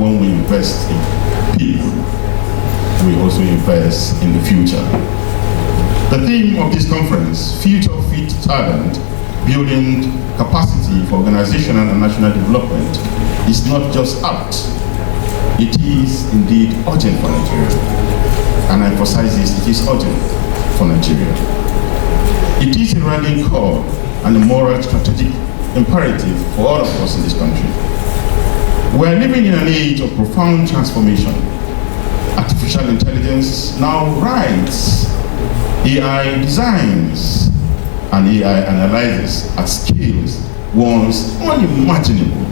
when we invest in people, we also invest in the future. The theme of this conference, Future Fit Talent, Building Capacity for Organizational and National Development, is not just apt, it is indeed urgent for Nigeria. And I emphasize this, it is urgent for Nigeria. It is a rallying call and a moral strategic imperative for all of us in this country. We are living in an age of profound transformation. Artificial intelligence now writes, AI designs, and AI analyzes at scales once unimaginable.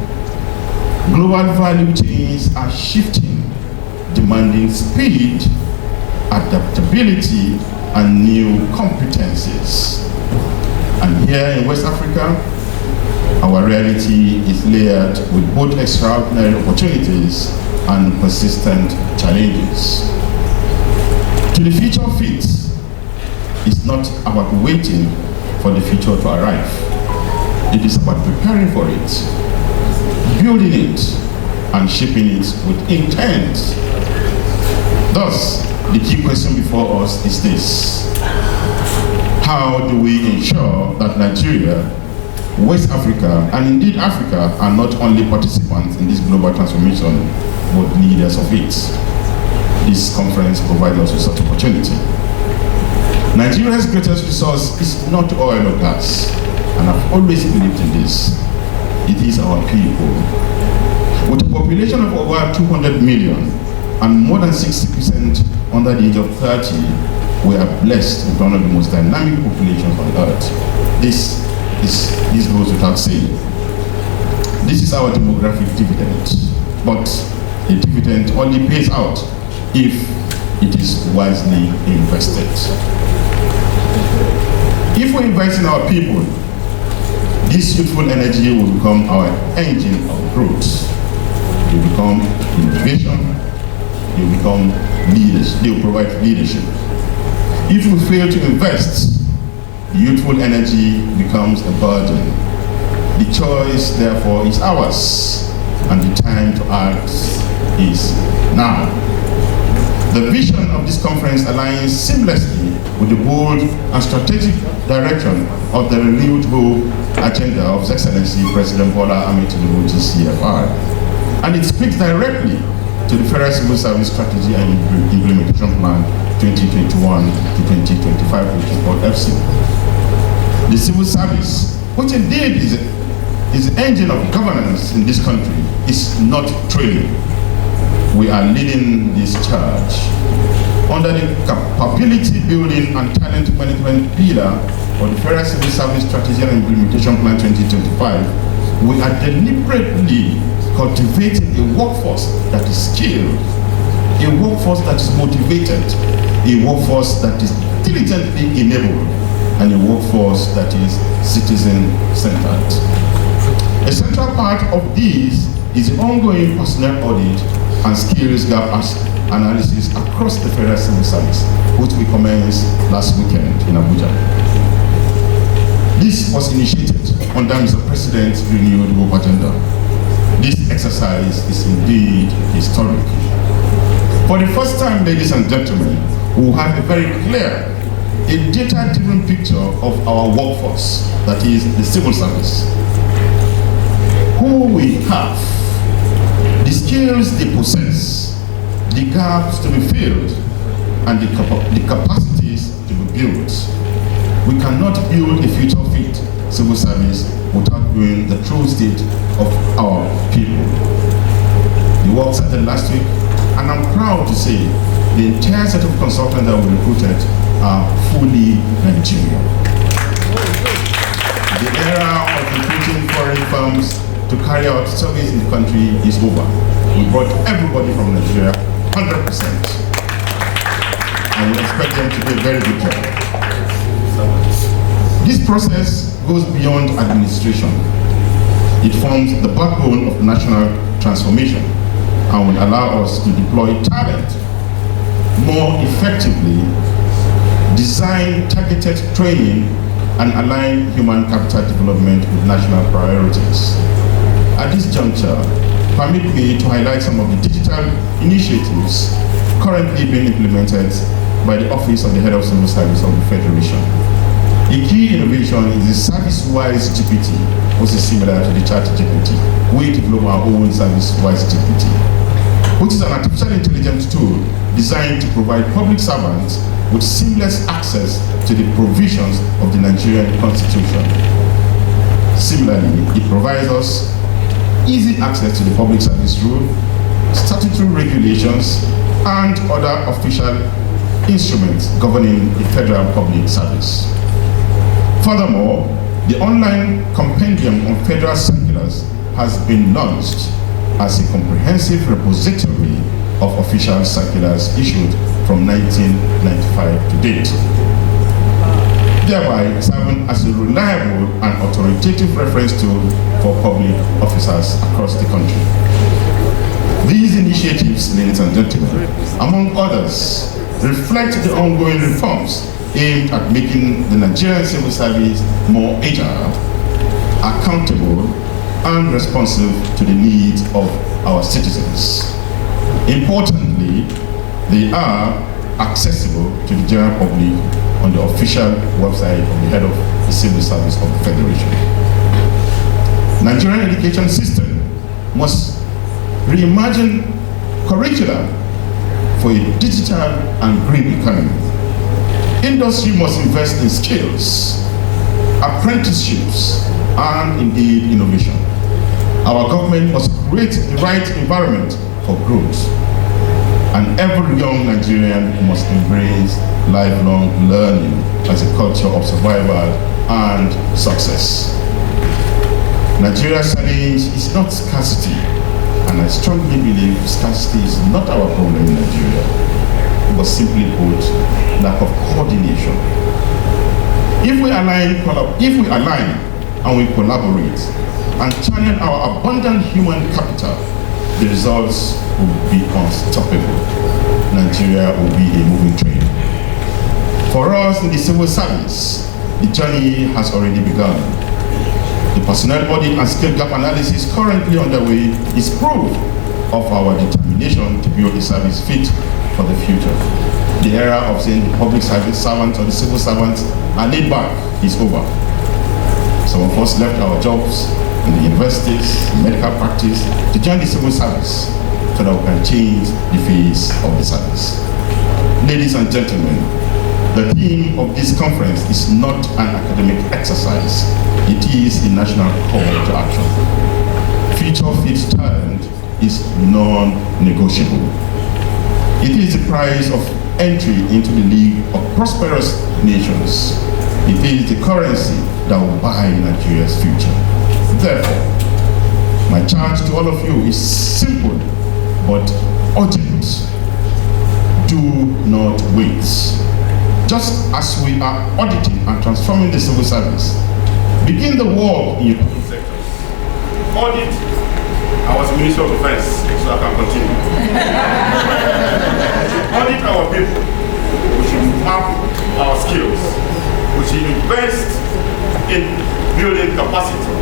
Global value chains are shifting, demanding speed, adaptability, and new competencies. And here in West Africa, our reality is layered with both extraordinary opportunities and persistent challenges. To the future fit is not about waiting for the future to arrive. It is about preparing for it, building it, and shaping it with intent. Thus, the key question before us is this: how do we ensure that Nigeria, West Africa, and indeed Africa are not only participants in this global transformation, but leaders of it? This conference provides us with such opportunity. Nigeria's greatest resource is not oil or gas, and I've always believed in this. It is our people. With a population of over 200 million and more than 60% under the age of 30, we are blessed with one of the most dynamic populations on earth. This goes without saying. This is our demographic dividend, but the dividend only pays out if it is wisely invested. If we invest in our people, this youthful energy will become our engine of growth. They will become innovation, they will become leaders, they will provide leadership. If we fail to invest, the youthful energy becomes a burden. The choice, therefore, is ours, and the time to act is now. The vision of this conference aligns seamlessly with the bold and strategic direction of the renewed hope agenda of His Excellency President Bola Ahmed Tinubu, GCFR. And it speaks directly to the Federal Civil Service Strategy and Implementation Plan 2021 to 2025, which is called FC. The civil service, which indeed is the engine of governance in this country, is not trailing. We are leading this charge. Under the capability building and talent management pillar of the Federal Civil Service Strategy and Implementation Plan 2025, we are deliberately cultivating a workforce that is skilled, a workforce that is motivated, a workforce that is diligently enabled, and a workforce that is citizen-centered. A central part of this is the ongoing personnel audit and skills gap analysis across the Federal Civil Service, which we commenced last weekend in Abuja. This was initiated under Mr. President's renewed hope agenda. This exercise is indeed historic. For the first time, ladies and gentlemen, we have a very clear, a data-driven picture of our workforce, that is the civil service. Who we have, the skills they possess, the gaps to be filled, and the capacities to be built. We cannot build a future-fit civil service without doing the true state of our people. The work started last week, and I'm proud to say the entire set of consultants that we recruited are fully Nigerian. The era of recruiting foreign firms to carry out surveys in the country is over. We brought everybody from Nigeria, 100%. And we expect them to do a very good job. This process goes beyond administration. It forms the backbone of national transformation and will allow us to deploy talent more effectively, design targeted training, and align human capital development with national priorities. At this juncture, permit me to highlight some of the digital initiatives currently being implemented by the Office of the Head of Civil Service of the Federation. A key innovation is the Service-Wise GPT, which is similar to the ChatGPT. We develop our own Service-Wise GPT, which is an artificial intelligence tool designed to provide public servants with seamless access to the provisions of the Nigerian Constitution. Similarly, it provides us easy access to the public service rule, statutory regulations, and other official instruments governing the federal public service. Furthermore, the online compendium on federal circulars has been launched as a comprehensive repository of official circulars issued from 1995 to date, thereby serving as a reliable and authoritative reference tool for public officers across the country. These initiatives, ladies and gentlemen, among others, reflect the ongoing reforms aimed at making the Nigerian civil service more agile, accountable, and responsive to the needs of our citizens. Importantly, they are accessible to the general public on the official website of the Head of the Civil Service of the Federation. Nigerian education system must reimagine curricula for a digital and green economy. Industry must invest in skills, apprenticeships, and indeed innovation. Our government must create the right environment for growth. And every young Nigerian must embrace lifelong learning as a culture of survival and success. Nigeria's challenge is not scarcity, and I strongly believe scarcity is not our problem in Nigeria, but simply put, lack of coordination. If we align and we collaborate and channel our abundant human capital, the results will be unstoppable. Nigeria will be a moving train. For us in the civil service, the journey has already begun. The personnel audit and skill gap analysis currently underway is proof of our determination to build a service fit for the future. The era of saying the public service servants or the civil servants are laid back is over. Some of us left our jobs in the universities, medical practice, to join the civil service so that we can change the face of the service. Ladies and gentlemen, the theme of this conference is not an academic exercise. It is a national call to action. Future fit talent is non-negotiable. It is the price of entry into the league of prosperous nations. It is the currency that will buy Nigeria's future. Therefore, my charge to all of you is simple but urgent. Do not wait. Just as we are auditing and transforming the civil service, begin the work in your own sectors. Audit. I was Minister of Defense, so I can continue. Audit our people. We should map our skills. We should invest in building capacity.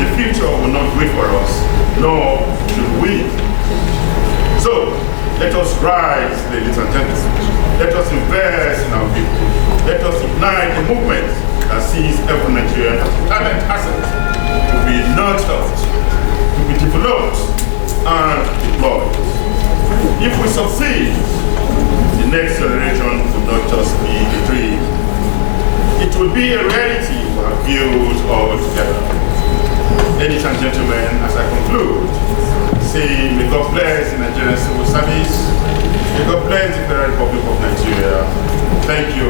The future will not wait for us, nor should we. So, let us rise, ladies and gentlemen. Let us invest in our people. Let us ignite a movement that sees every Nigerian as a talent asset to be nurtured, to be developed, and deployed. If we succeed, the next generation will not just be a dream. It will be a reality we have built all together. Ladies and gentlemen, as I conclude, say, may God bless the Nigerian civil service. May God bless the Federal Republic of Nigeria. Thank you.